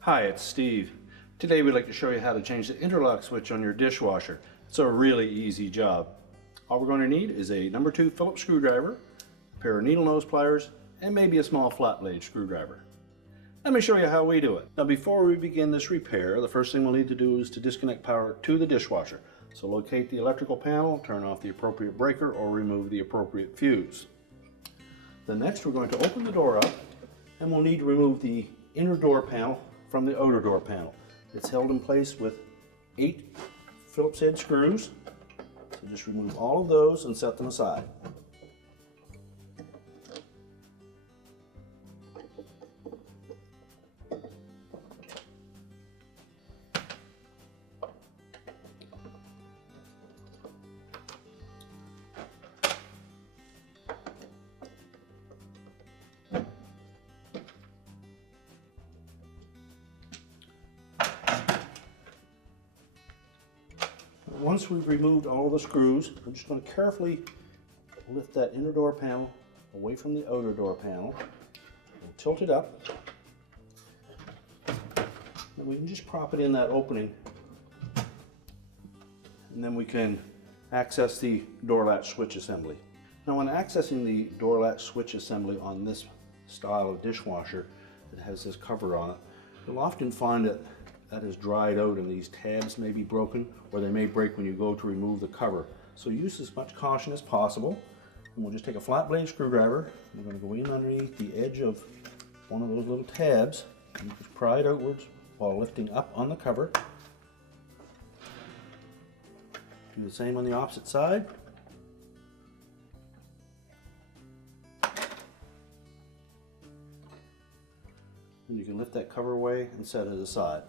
Hi, it's Steve. Today we'd like to show you how to change the interlock switch on your dishwasher. It's a really easy job. All we're going to need is a number 2 Phillips screwdriver, a pair of needle nose pliers, and maybe a small flat blade screwdriver. Let me show you how we do it. Now before we begin this repair, the first thing we'll need to do is to disconnect power to the dishwasher. So locate the electrical panel, turn off the appropriate breaker, or remove the appropriate fuse. Then next we're going to open the door up, and we'll need to remove the inner door panel from the outer door panel. It's held in place with 8 Phillips head screws. So just remove all of those and set them aside. Once we've removed all the screws, I'm just going to carefully lift that inner door panel away from the outer door panel and tilt it up. And we can just prop it in that opening, and then we can access the door latch switch assembly. Now when accessing the door latch switch assembly on this style of dishwasher that has this cover on it, you'll often find that is dried out and these tabs may be broken, or they may break when you go to remove the cover. So use as much caution as possible. And we'll just take a flat blade screwdriver. We're going to go in underneath the edge of one of those little tabs and just pry it outwards while lifting up on the cover. Do the same on the opposite side. And you can lift that cover away and set it aside.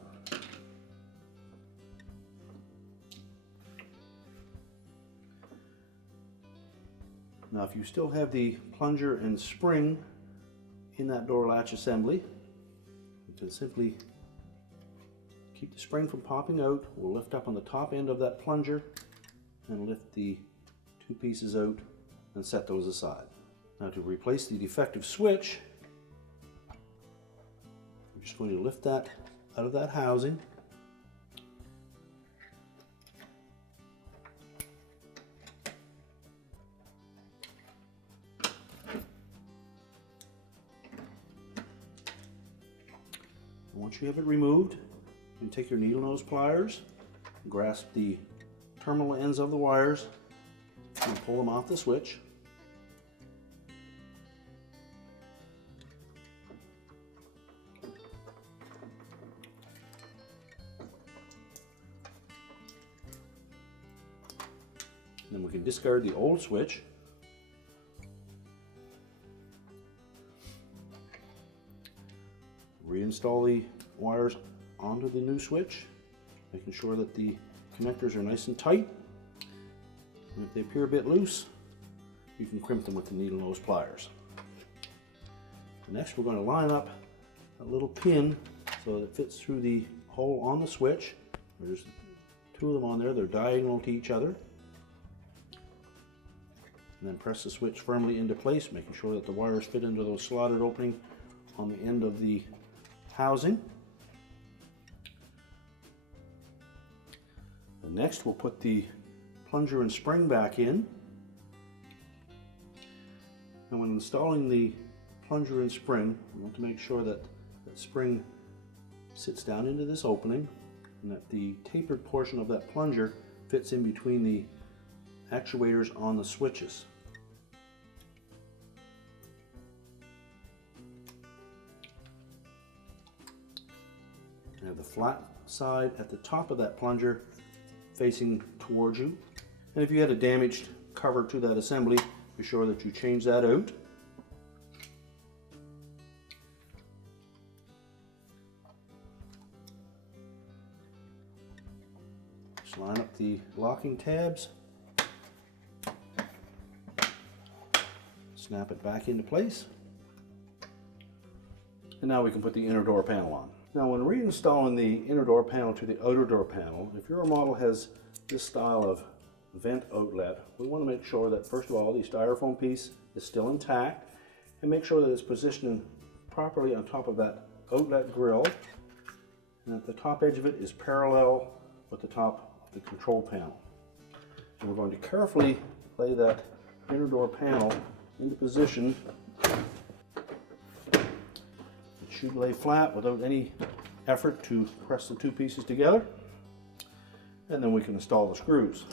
Now if you still have the plunger and spring in that door latch assembly, you can simply keep the spring from popping out. We'll lift up on the top end of that plunger and lift the 2 pieces out and set those aside. Now to replace the defective switch, I'm just going to lift that out of that housing. Once you have it removed, you can take your needle nose pliers, grasp the terminal ends of the wires, and pull them off the switch. And then we can discard the old switch. Reinstall the wires onto the new switch, making sure that the connectors are nice and tight. And if they appear a bit loose, you can crimp them with the needle nose pliers. Next we're going to line up a little pin so that it fits through the hole on the switch. There's 2 of them on there, they're diagonal to each other. And then press the switch firmly into place, making sure that the wires fit into those slotted openings on the end of the housing. And next we'll put the plunger and spring back in. And when installing the plunger and spring, we want to make sure that that spring sits down into this opening and that the tapered portion of that plunger fits in between the actuators on the switches. You have the flat side at the top of that plunger facing towards you. And if you had a damaged cover to that assembly, be sure that you change that out. Just line up the locking tabs, snap it back into place, and now we can put the inner door panel on. Now when reinstalling the inner door panel to the outer door panel, if your model has this style of vent outlet, we want to make sure that first of all the styrofoam piece is still intact, and make sure that it's positioned properly on top of that outlet grill, and that the top edge of it is parallel with the top of the control panel. And we're going to carefully lay that inner door panel into position. It should lay flat without any effort to press the two pieces together, and then we can install the screws.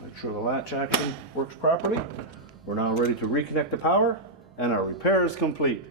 Make sure the latch action works properly. We're now ready to reconnect the power, and our repair is complete.